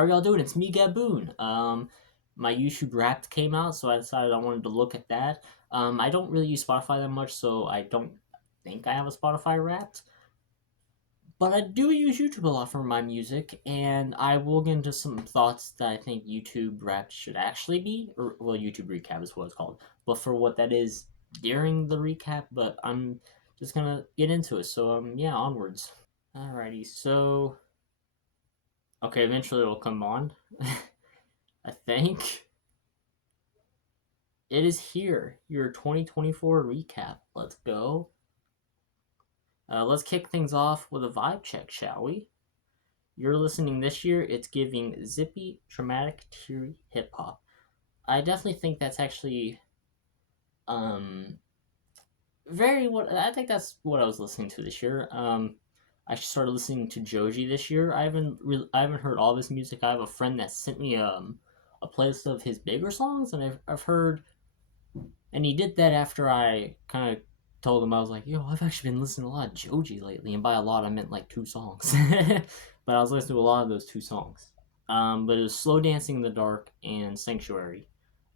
How are y'all doing? It's me, Gaboon. My YouTube Wrapped came out, so I decided I wanted to look at that. I don't really use Spotify that much, so I don't think I have a Spotify Wrapped. But I do use YouTube a lot for my music, and I will get into some thoughts that I think YouTube Wrapped should actually be, or well, YouTube Recap is what it's called. But for what that is during the recap, but I'm just gonna get into it. So yeah, onwards. Alrighty, so okay, eventually it'll come on. I think it is here. Your 2024 recap. Let's go. Let's kick things off with a vibe check, shall we? You're listening this year. It's giving zippy, dramatic, teary hip hop. I definitely think that's actually um very what I think that's what I was listening to this year. I started listening to Joji this year. I haven't heard all of his music. I have a friend that sent me a playlist of his bigger songs, and I've heard. And he did that after I kind of told him, I was like, yo, I've actually been listening to a lot of Joji lately. And by a lot, I meant like 2 songs. But I was listening to a lot of those 2 songs. But it was Slow Dancing in the Dark and Sanctuary.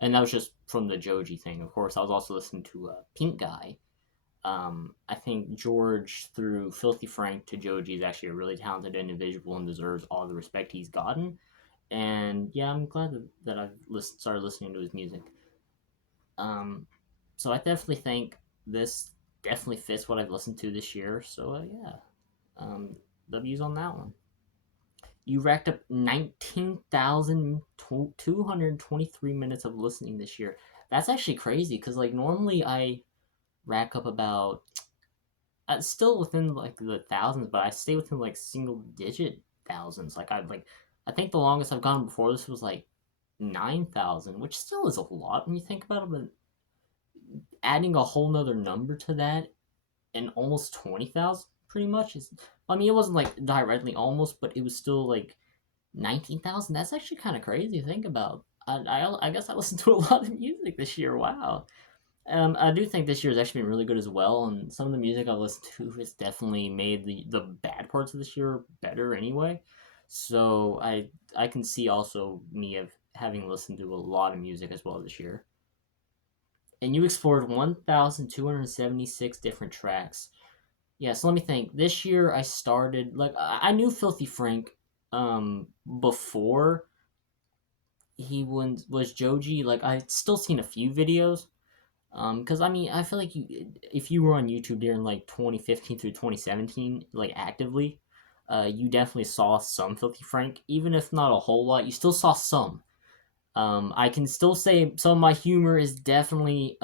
And that was just from the Joji thing. Of course, I was also listening to Pink Guy. I think George, through Filthy Frank to Joji, is actually a really talented individual and deserves all the respect he's gotten. And yeah, I'm glad that I've started listening to his music. Um, so I definitely think this definitely fits what I've listened to this year. So yeah, W's on that one. You racked up 19,223 minutes of listening this year. That's actually crazy because like normally I rack up about still within like the thousands, but I stay within like single digit thousands. I think the longest I've gone before this was like 9,000, which still is a lot when you think about it. But adding a whole nother number to that and almost 20,000 pretty much is, I mean, it wasn't like directly almost, but it was still like 19,000. That's actually kind of crazy to think about. I guess I listened to a lot of music this year. Wow. I do think this year has actually been really good as well, and some of the music I've listened to has definitely made the bad parts of this year better anyway. So I can see also me of having listened to a lot of music as well this year. And you explored 1,276 different tracks. Yeah, so let me think. This year I started like I knew Filthy Frank before he was Joji. Like I'd still seen a few videos. Because I mean, I feel like if you were on YouTube during like 2015 through 2017, like actively, you definitely saw some Filthy Frank, even if not a whole lot. You still saw some. I can still say some of my humor is definitely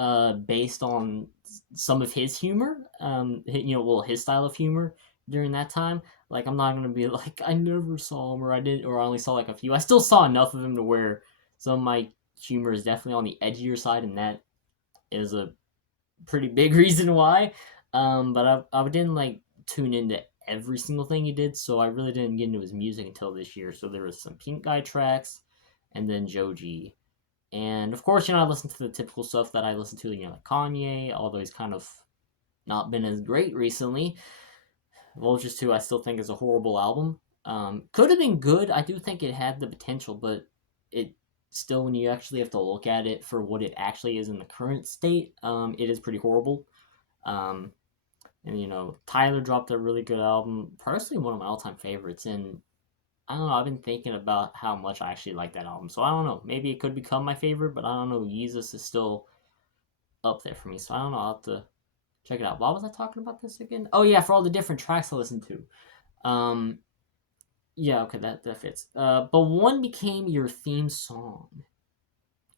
based on some of his humor. Well, his style of humor during that time. Like, I'm not gonna be like I never saw him, or I did, or I only saw like a few. I still saw enough of him to where some of my humor is definitely on the edgier side, and that is a pretty big reason why. But I didn't like tune into every single thing he did, so I really didn't get into his music until this year. So there was some Pink Guy tracks, and then Joji. And of course, I listened to the typical stuff that I listen to, like Kanye, although he's kind of not been as great recently. Vultures 2, I still think is a horrible album. Could have been good. I do think it had the potential, but it still, when you actually have to look at it for what it actually is in the current state, it is pretty horrible. And Tyler dropped a really good album, personally one of my all-time favorites, and I don't know. I've been thinking about how much I actually like that album. So I don't know. Maybe it could become my favorite, but I don't know. Yeezus is still up there for me. So I don't know. I'll have to check it out. Why was I talking about this again? Oh yeah, for all the different tracks I listened to. Um, yeah, okay, that fits. But one became your theme song.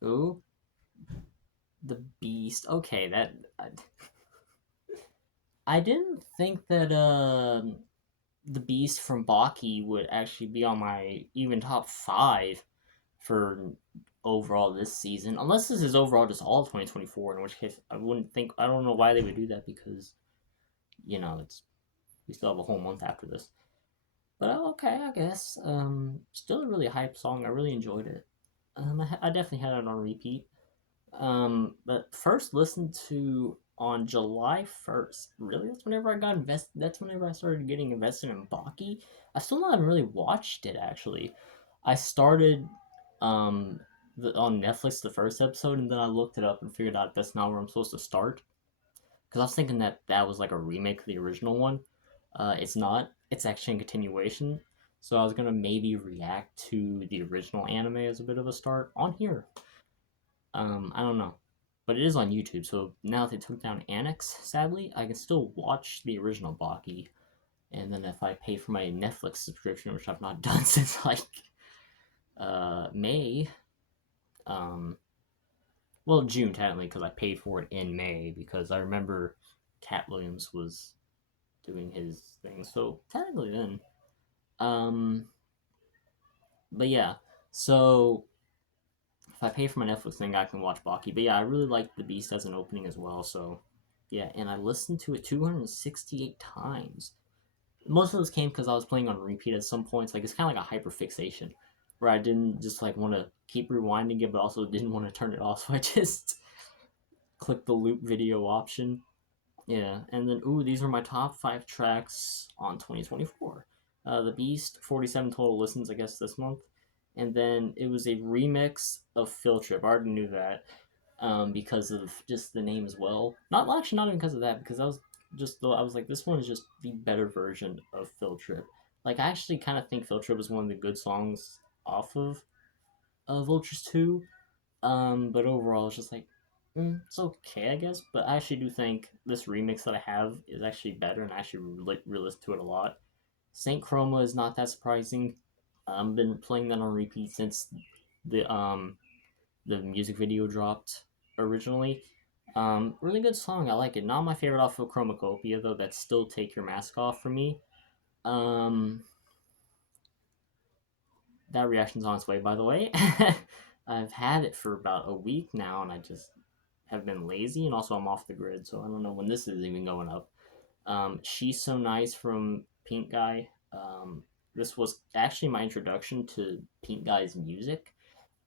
Ooh, the Beast. Okay, that I didn't think that the Beast from Baki would actually be on my even top 5 for overall this season, unless this is overall just all of 2024. In which case, I wouldn't think. I don't know why they would do that because it's we still have a whole month after this. But okay, I guess. Still a really hype song. I really enjoyed it. I definitely had it on repeat. But first listened to on July 1st. Really, that's whenever I got invested. That's whenever I started getting invested in Baki. I still haven't really watched it actually. I started on Netflix the first episode, and then I looked it up and figured out that's not where I'm supposed to start. Because I was thinking that that was like a remake of the original one. It's not. It's actually a continuation. So I was gonna maybe react to the original anime as a bit of a start on here. I don't know, but it is on YouTube. So now that they took down Annex, sadly, I can still watch the original Baki. And then if I pay for my Netflix subscription, which I've not done since like May, um, well June technically, because I paid for it in May because I remember Cat Williams was doing his thing. So technically then, um, but yeah. So if I pay for my Netflix thing, I can watch Baki. But yeah, I really like The Beast as an opening as well. So yeah, and I listened to it 268 times. Most of those came because I was playing on repeat at some points. Like it's kind of like a hyper fixation, where I didn't just like want to keep rewinding it, but also didn't want to turn it off. So I just clicked the loop video option. Yeah, and then ooh, these are my top 5 tracks on 2024. The Beast, 47 total listens, I guess, this month. And then it was a remix of Field Trip. I already knew that because of just the name as well. Not actually, not even because of that, because I was just I was like, this one is just the better version of Field Trip. Like I actually kind of think Field Trip is one of the good songs off of Vultures 2. But overall, it's just like, it's okay, I guess. But I actually do think this remix that I have is actually better, and I actually re-listen to it a lot. Saint Chroma is not that surprising. I've been playing that on repeat since the um the music video dropped originally. Really good song. I like it. Not my favorite off of Chromacopia though. That's still Take Your Mask Off for me. Um, that reaction's on its way, by the way. I've had it for about a week now, and I just have been lazy, and also I'm off the grid, so I don't know when this is even going up. She's So Nice from Pink Guy. This was actually my introduction to Pink Guy's music.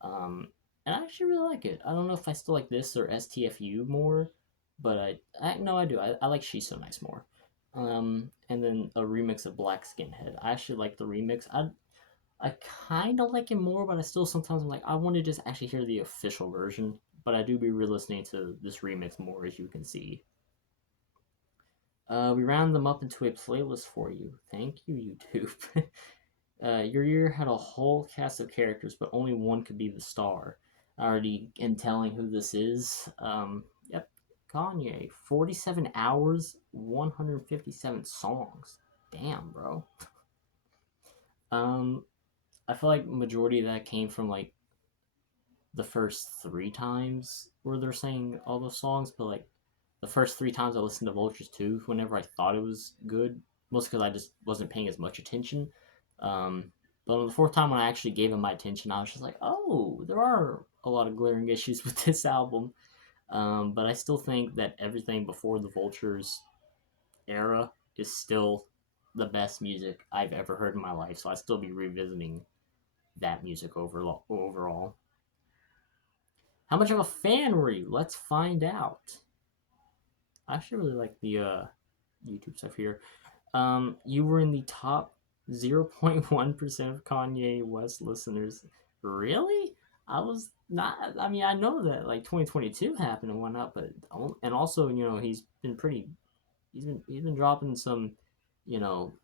Um, and I actually really like it. I don't know if I still like this or STFU more, but I no, I do. I like She's So Nice more. And then a remix of Black Skinhead. I actually like the remix. I kind of like it more, but I still sometimes I'm like I want to just actually hear the official version. But I do be re-listening to this remix more, as you can see. We round them up into a playlist for you. Thank you, YouTube. Your year had a whole cast of characters, but only one could be the star. I already am telling who this is. Yep, Kanye. 47 hours, 157 songs. Damn, bro. Um, I feel like majority of that came from like the first 3 times where they're saying all those songs, but like the first 3 times I listened to Vultures 2, whenever I thought it was good, mostly because I just wasn't paying as much attention. Um, but on the fourth time when I actually gave him my attention, I was just like, oh, there are a lot of glaring issues with this album. But I still think that everything before the Vultures era is still the best music I've ever heard in my life. So I still be revisiting that music overall. How much of a fan were you? Let's find out. I actually really like the YouTube stuff here. You were in the top 0.1% of Kanye West listeners. Really? I was not. I mean, I know that like 2022 happened and whatnot, but and also he's been pretty. He's been dropping some, you know,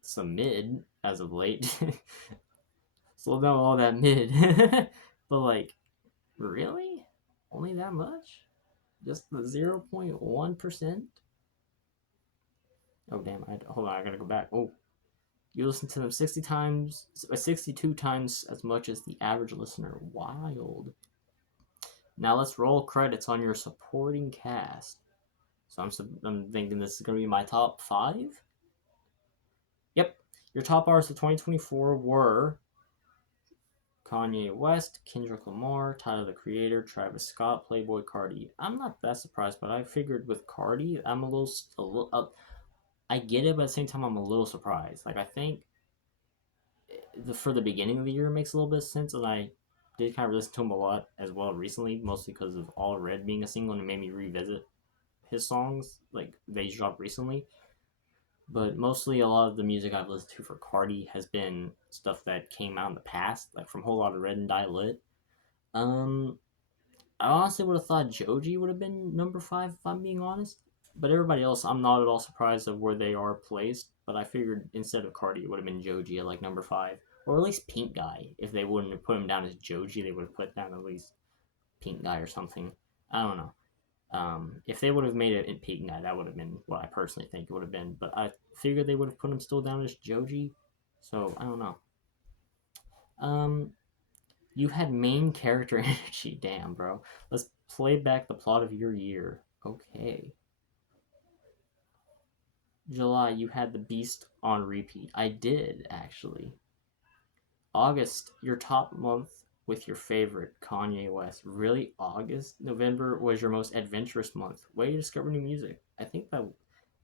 some mid as of late. Slow down all that mid, but like, really, only that much? Just the 0.1%? Oh damn! Hold on, I gotta go back. Oh, you listen to them 62 times as much as the average listener. Wild. Now let's roll credits on your supporting cast. So I'm thinking this is gonna be my top 5. Yep, your top artists of 2024 were Kanye West, Kendrick Lamar, Tyler the Creator, Travis Scott, Playboi Carti. I'm not that surprised, but I figured with Carti, I'm a little I get it, but at the same time, I'm a little surprised. Like I think for the beginning of the year, it makes a little bit of sense, and I did kind of listen to him a lot as well recently, mostly because of All Red being a single, and it made me revisit his songs like they dropped recently. But mostly a lot of the music I've listened to for Cardi has been stuff that came out in the past, like from Whole Lotta Red and Die Lit. Um, I honestly would have thought Joji would have been number 5 if I'm being honest. But everybody else, I'm not at all surprised of where they are placed. But I figured instead of Cardi, it would have been Joji at like number 5, or at least Pink Guy. If they wouldn't have put him down as Joji, they would have put down at least Pink Guy or something. I don't know. If they would have made it in Pink Guy, that would have been what I personally think it would have been. But I figured they would have put him still down as Joji. So I don't know. Um, you had main character energy. Damn, bro. Let's play back the plot of your year. Okay. July, you had the Beast on repeat. I did, actually. August, your top month with your favorite, Kanye West. Really? August? November was your most adventurous month. Way to discover new music. I think that.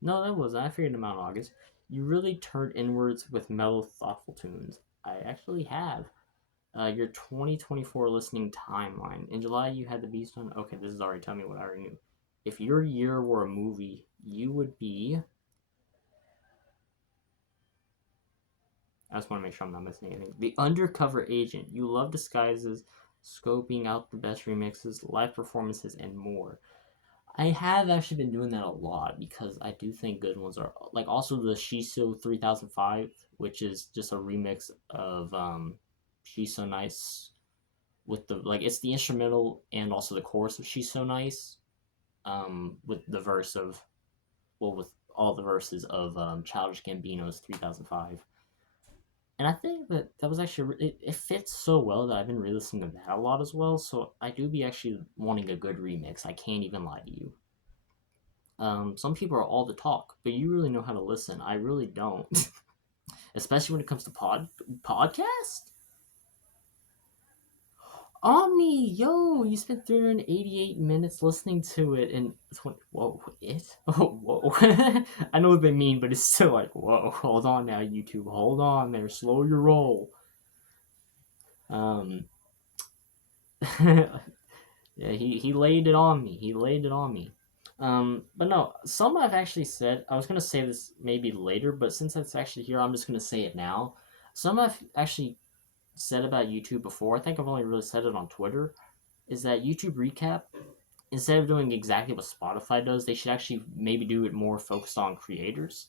No, that wasn't. I figured him out in August. You really turned inwards with mellow, thoughtful tunes. I actually have. Your 2024 listening timeline. In July, you had the Beast on. Okay, this is already telling me what I already knew. If your year were a movie, you would be. I just want to make sure I'm not missing anything. The Undercover Agent. You love disguises, scoping out the best remixes, live performances, and more. I have actually been doing that a lot because I do think good ones are like also the Shiso 3005, which is just a remix of She's So Nice with the like it's the instrumental and also the chorus of She's So Nice with the verse of with all the verses of Childish Gambino's 3005. And I think that that was actually it fits so well that I've been re-listening to that a lot as well. So I do be actually wanting a good remix. I can't even lie to you. Some people are all the talk, but you really know how to listen. I really don't, especially when it comes to podcast. Omni, yo, you spent 388 minutes listening to it, and 20, whoa, it? Oh, whoa. I know what they mean, but it's still like, whoa, hold on now, YouTube, hold on there, slow your roll. Um, Yeah, he laid it on me. He laid it on me. But no, some I've actually said. I was gonna say this maybe later, but since it's actually here, I'm just gonna say it now. Some I've actually said about YouTube before. I think I've only really said it on Twitter. Is that YouTube recap? Instead of doing exactly what Spotify does, they should actually maybe do it more focused on creators.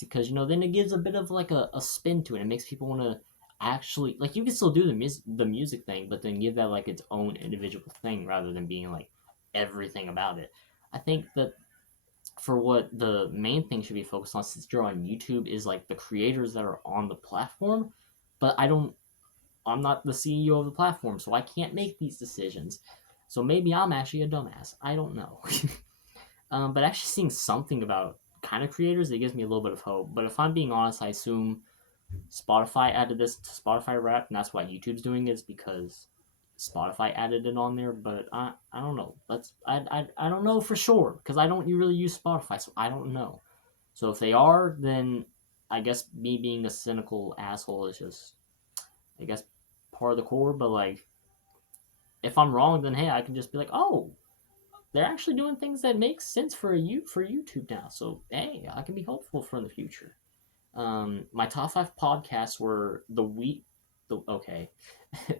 Because then it gives a bit of like a spin to it. It makes people want to actually like you can still do the music thing, but then give that like its own individual thing rather than being like everything about it. I think that for what the main thing should be focused on since you're on YouTube is like the creators that are on the platform. But I'm not the CEO of the platform, so I can't make these decisions. So maybe I'm actually a dumbass. I don't know. But actually seeing something about kind of creators, it gives me a little bit of hope. But if I'm being honest, I assume Spotify added this to Spotify Rap, and that's why YouTube's doing it, is because Spotify added it on there. But I don't know. I don't know for sure because I don't really use Spotify, so I don't know. So if they are, then I guess me being a cynical asshole is just I guess part of the core. But like if I'm wrong, then hey, I can just be like, oh, they're actually doing things that make sense for YouTube now. So hey, I can be hopeful for the future. My top 5 podcasts were okay,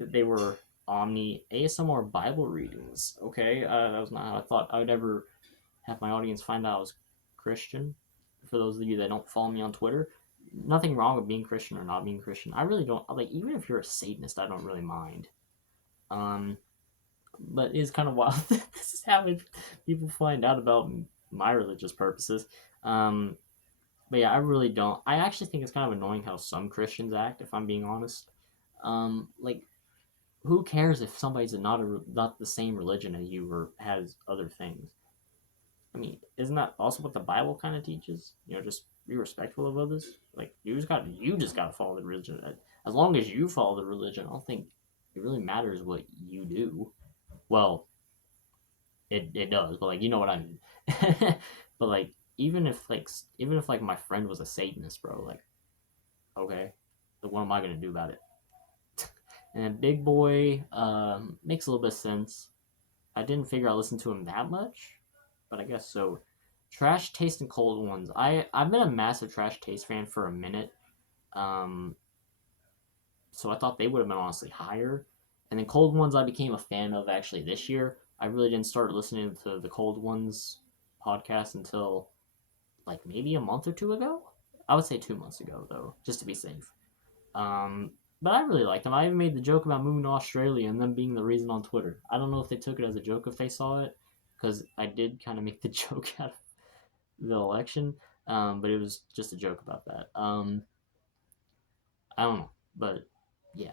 they were Omni ASMR Bible readings. Okay, that was not how I thought I would ever have my audience find out I was Christian. For those of you that don't follow me on Twitter, nothing wrong with being Christian or not being Christian. I really don't like even if you're a Satanist, I don't really mind. Um, but it's kind of wild. This is how people find out about my religious purposes. Um, but yeah, I really don't. I actually think it's kind of annoying how some Christians act. If I'm being honest, like who cares if somebody's not the same religion as you or has other things? I mean, isn't that also what the Bible kind of teaches? Just be respectful of others. Like you just got to follow the religion. As long as you follow the religion, I don't think it really matters what you do. Well, it does, but like you know what I mean. But like even if my friend was a Satanist, bro, like okay, but what am I gonna do about it? And then Big Boy makes a little bit of sense. I didn't figure I listened to him that much, but I guess so. Trash Taste and Cold Ones. I've been a massive Trash Taste fan for a minute. Um, so I thought they would have been honestly higher. And then Cold Ones I became a fan of actually this year. I really didn't start listening to the Cold Ones podcast until like maybe a month or two ago. I would say 2 months ago though, just to be safe. Um, but I really liked them. I even made the joke about moving to Australia and them being the reason on Twitter. I don't know if they took it as a joke if they saw it, because I did kind of make the joke out of the election, but it was just a joke about that. I don't know, but yeah,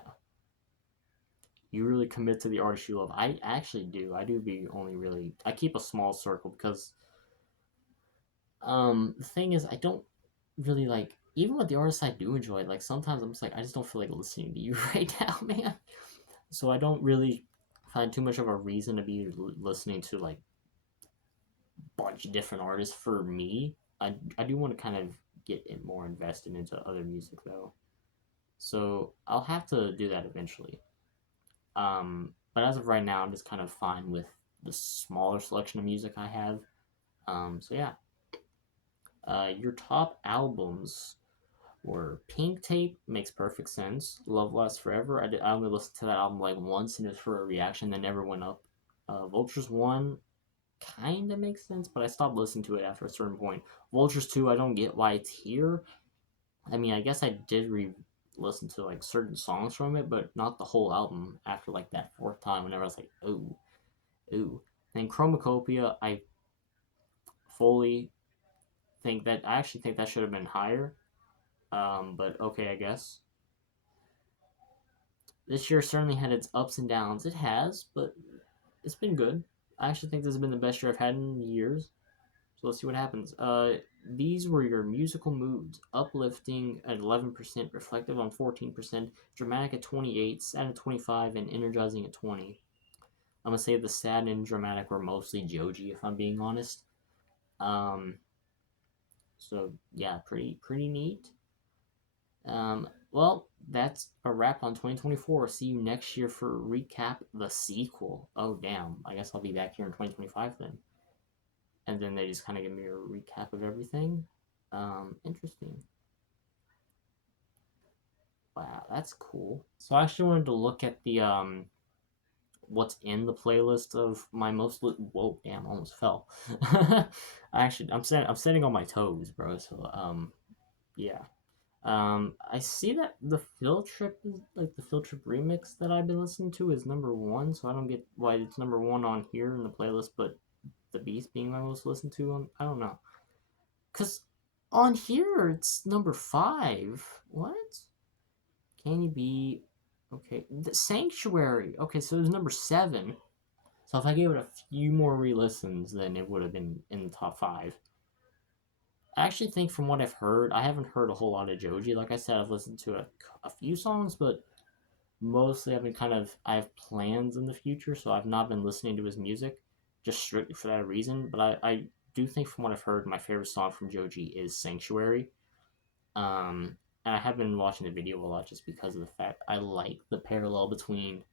you really commit to the artist you love. I actually do. I do be only really. I keep a small circle because the thing is, I don't really like even with the artists I do enjoy. Like sometimes I'm just like I just don't feel like listening to you right now, man. So I don't really find too much of a reason to be listening to like a bunch of different artists for me. I do want to kind of get it more invested into other music though. So I'll have to do that eventually. But as of right now, I'm just kind of fine with the smaller selection of music I have. So yeah, your top albums were Pink Tape, makes perfect sense. Love Lasts Forever. I only listened to that album like once and it was for a reaction that never went up. Vultures 1 kind of makes sense, but I stopped listening to it after a certain point. Vultures 2, I don't get why it's here. I mean, I guess I did listen to like certain songs from it, but not the whole album after like that fourth time whenever I was like, ooh, ooh. And Chromacopia, I fully I actually think that should have been higher. But okay, I guess. This year certainly had its ups and downs. It has, but it's been good. I actually think this has been the best year I've had in years. So let's see what happens. These were your musical moods: uplifting at 11%, reflective on 14%, dramatic at 28, sad at 25, and energizing at 20. I'm gonna say the sad and dramatic were mostly Joji, if I'm being honest. Um, so yeah, pretty neat. Well, that's a wrap on 2024. See you next year for recap the sequel. Oh damn, I guess I'll be back here in 2025 then. And then they just kind of give me a recap of everything. Interesting. Wow, that's cool. So I actually wanted to look at the what's in the playlist of my whoa, damn, I almost fell. I'm standing on my toes, bro. So yeah. I see that the Field Trip is like the Field Trip remix that I've been listening to is number 1, so I don't get why it's number 1 on here in the playlist, but the Beast being my most listened to on I don't know. Cause on here it's number 5. What? Can you be okay? The Sanctuary. Okay, so it was number 7. So if I gave it a few more re-listens, then it would have been in the top 5. I actually think from what I've heard, I haven't heard a whole lot of Joji. Like I said, I've listened to a few songs, but mostly I've been I have plans in the future, so I've not been listening to his music just strictly for that reason. But I do think from what I've heard, my favorite song from Joji is Sanctuary. And I have been watching the video a lot just because of the fact I like the parallel between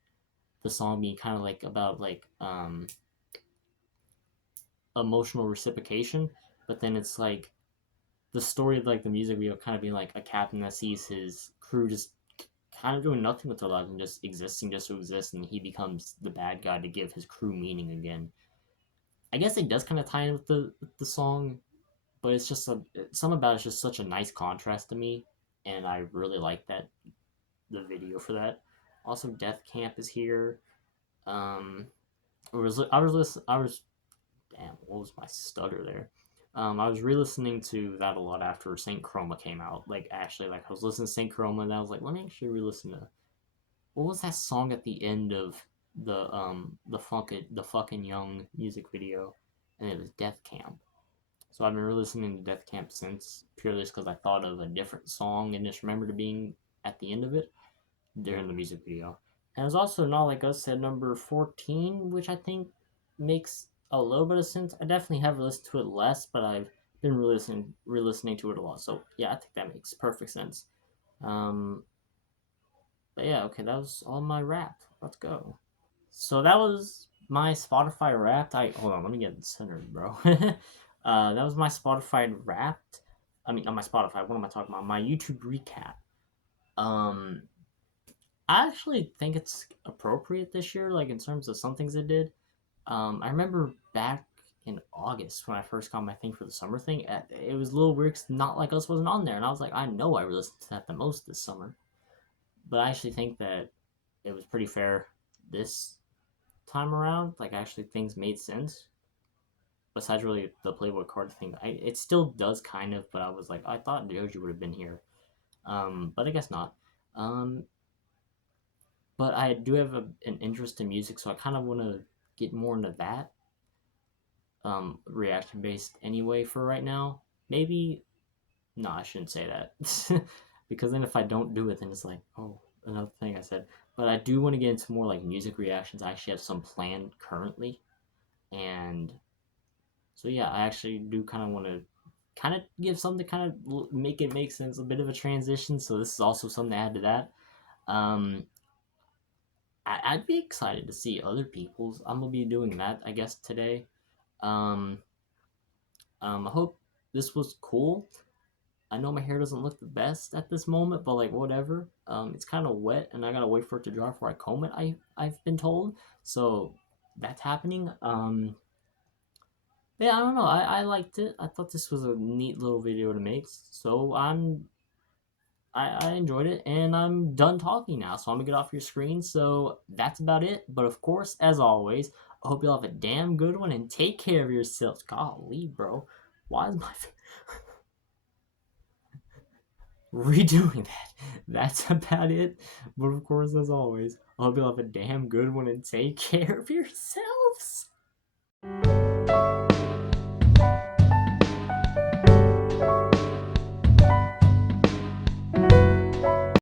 the song being kind of like about like emotional reciprocation, but then it's like the story of like the music video kind of being like a captain that sees his crew just kind of doing nothing with their lives and just existing just to exist, and he becomes the bad guy to give his crew meaning again. I guess it does kind of tie in with the song, but it's just something about it's just such a nice contrast to me, and I really like that the video for that. Also, Death Camp is here. Um, I was damn, what was my stutter there? I was re-listening to that a lot after Saint Chroma came out. Like actually, like I was listening to Saint Chroma, and I was like, let me actually re-listen to what was that song at the end of the fucking young music video, and it was Death Camp. So I've been re-listening to Death Camp since, purely just because I thought of a different song and just remembered it being at the end of it during the music video. And it's also Not Like Us at number 14, which I think makes a little bit of sense. I definitely have listened to it less, but I've been re-listening to it a lot. So yeah, I think that makes perfect sense. Um, but yeah, okay, that was all my rap. Let's go. So that was my Spotify Wrapped. I hold on, let me get centered, bro. That was my Spotify Wrapped. I mean, not my Spotify. What am I talking about? My YouTube recap. Um, I actually think it's appropriate this year, like in terms of some things it did. I remember back in August when I first got my thing for the summer thing. It was a little weird 'cause Not Like Us wasn't on there, and I was like, I know I listened to that the most this summer, but I actually think that it was pretty fair this time around. Like, actually, things made sense. Besides, really, the Playboy card thing, it still does kind of, but I was like, I thought Doji would have been here, but I guess not. Um, but I do have an interest in music, so I kind of want to get more into that reaction based anyway for right now. Maybe no, I shouldn't say that because then if I don't do it, then it's like, oh, another thing I said. But I do want to get into more like music reactions. I actually have some planned currently, and so yeah, I actually do kind of want to kind of give something to kind of make it make sense, a bit of a transition. So this is also something to add to that. Um, I'd be excited to see other people's. I'm gonna be doing that, I guess, today. Um, I hope this was cool. I know my hair doesn't look the best at this moment, but like whatever. It's kind of wet, and I gotta wait for it to dry before I comb it. I've been told, so that's happening. Yeah, I don't know. I liked it. I thought this was a neat little video to make. So I enjoyed it, and I'm done talking now. So I'm gonna get off your screen. So that's about it. But of course, as always, I hope you all have a damn good one and take care of yourselves. Golly, bro, why is my redoing that? That's about it. But of course, as always, I hope you all have a damn good one and take care of yourselves.